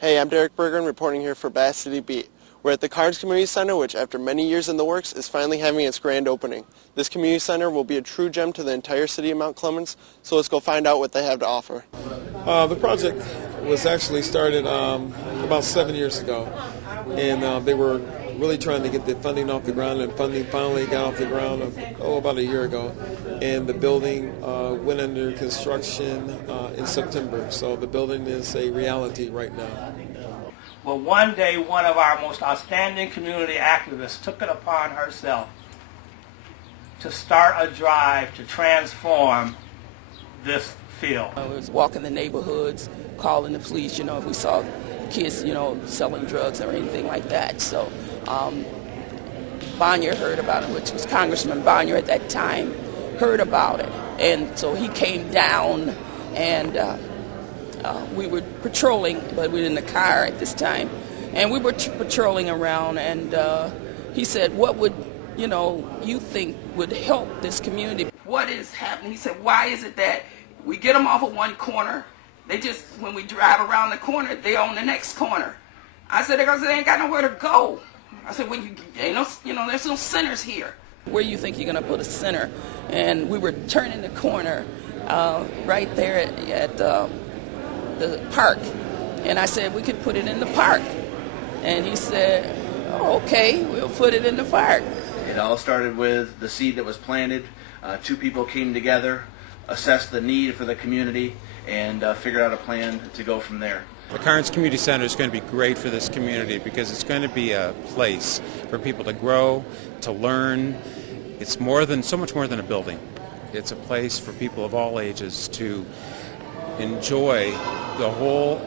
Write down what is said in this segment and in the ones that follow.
Hey, I'm Derek Bergeron reporting here for Bass City Beat. We're at the Cairns Community Center, which after many years in the works is finally having its grand opening. This community center will be a true gem to the entire city of Mount Clemens, so let's go find out what they have to offer. The project was actually started about 7 years ago, and they were really trying to get the funding off the ground, and funding finally got off the ground about a year ago. And the building went under construction in September, so the building is a reality right now. Well, one day, one of our most outstanding community activists took it upon herself to start a drive to transform this field. I was walking the neighborhoods, calling the police, if we saw kids, selling drugs or anything like that. So Bonnier heard about it, which was Congressman Bonnier at that time, heard about it. And so he came down and we were patrolling, but we were in the car at this time. And we were patrolling around, and he said, what would, you think would help this community? What is happening? He said, why is it that we get them off of one corner, when we drive around the corner, they on the next corner? I said, because they ain't got nowhere to go. I said, there's no centers here. Where do you think you're going to put a center? And we were turning the corner right there at the park. And I said, we could put it in the park. And he said, oh, okay, we'll put it in the park. It all started with the seed that was planted. Two people came together, assessed the need for the community, and figured out a plan to go from there. The Cairns Community Center is going to be great for this community because it's going to be a place for people to grow, to learn. It's so much more than a building. It's a place for people of all ages to enjoy the whole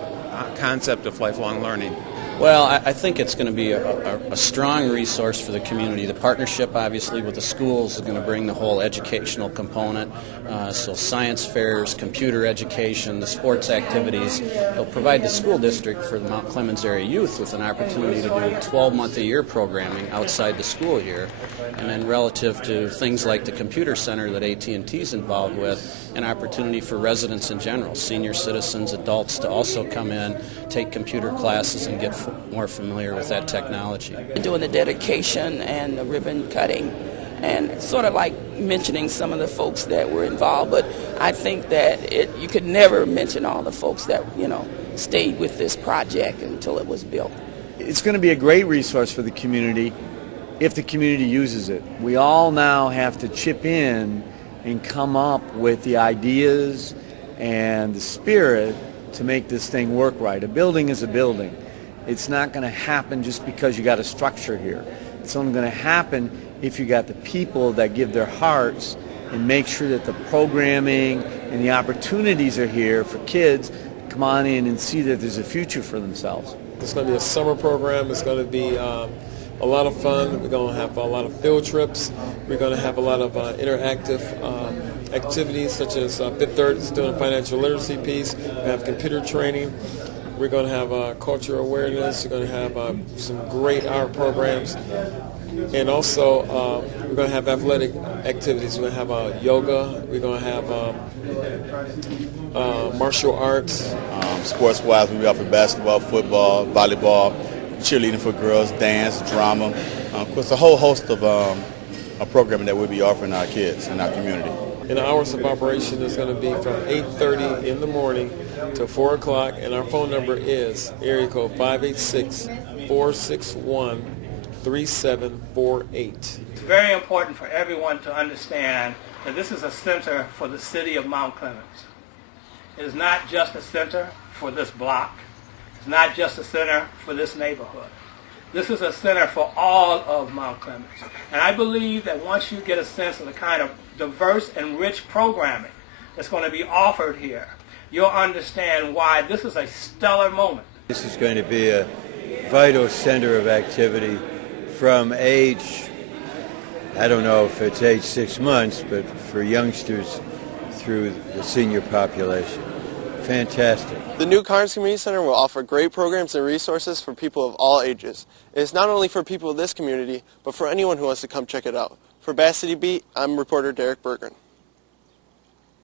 concept of lifelong learning. Well, I think it's going to be a strong resource for the community. The partnership, obviously, with the schools is going to bring the whole educational component. So science fairs, computer education, the sports activities. It'll provide the school district for the Mount Clemens area youth with an opportunity to do 12-month-a-year programming outside the school year. And then relative to things like the computer center that AT&T is involved with, an opportunity for residents in general, senior citizens, adults, to also come in, take computer classes, and get more familiar with that technology. Doing the dedication and the ribbon cutting and sort of like mentioning some of the folks that were involved, but I think that you could never mention all the folks that, stayed with this project until it was built. It's going to be a great resource for the community if the community uses it. We all now have to chip in and come up with the ideas and the spirit to make this thing work right. A building is a building. It's not going to happen just because you got a structure here. It's only going to happen if you got the people that give their hearts and make sure that the programming and the opportunities are here for kids to come on in and see that there's a future for themselves. It's going to be a summer program. It's going to be a lot of fun. We're going to have a lot of field trips. We're going to have a lot of interactive activities, such as Fifth Third is doing a financial literacy piece. We have computer training. We're going to have cultural awareness. We're going to have some great art programs. And also, we're going to have athletic activities. We're going to have yoga. We're going to have martial arts. Sports-wise, we offer basketball, football, volleyball, cheerleading for girls, dance, drama. Of course, a whole host of programming that we'll be offering our kids in our community. And the hours of operation is going to be from 8:30 in the morning to 4 o'clock, and our phone number is area code 586-461-3748. It's very important for everyone to understand that this is a center for the city of Mount Clemens. It is not just a center for this block. It's not just a center for this neighborhood. This is a center for all of Mount Clemens. And I believe that once you get a sense of the kind of diverse and rich programming that's going to be offered here, you'll understand why this is a stellar moment. This is going to be a vital center of activity from age, I don't know if it's age 6 months, but for youngsters through the senior population. Fantastic. The new Cairns Community Center will offer great programs and resources for people of all ages. It is not only for people of this community, but for anyone who wants to come check it out. For Bass City Beat, I'm reporter Derek Bergeron.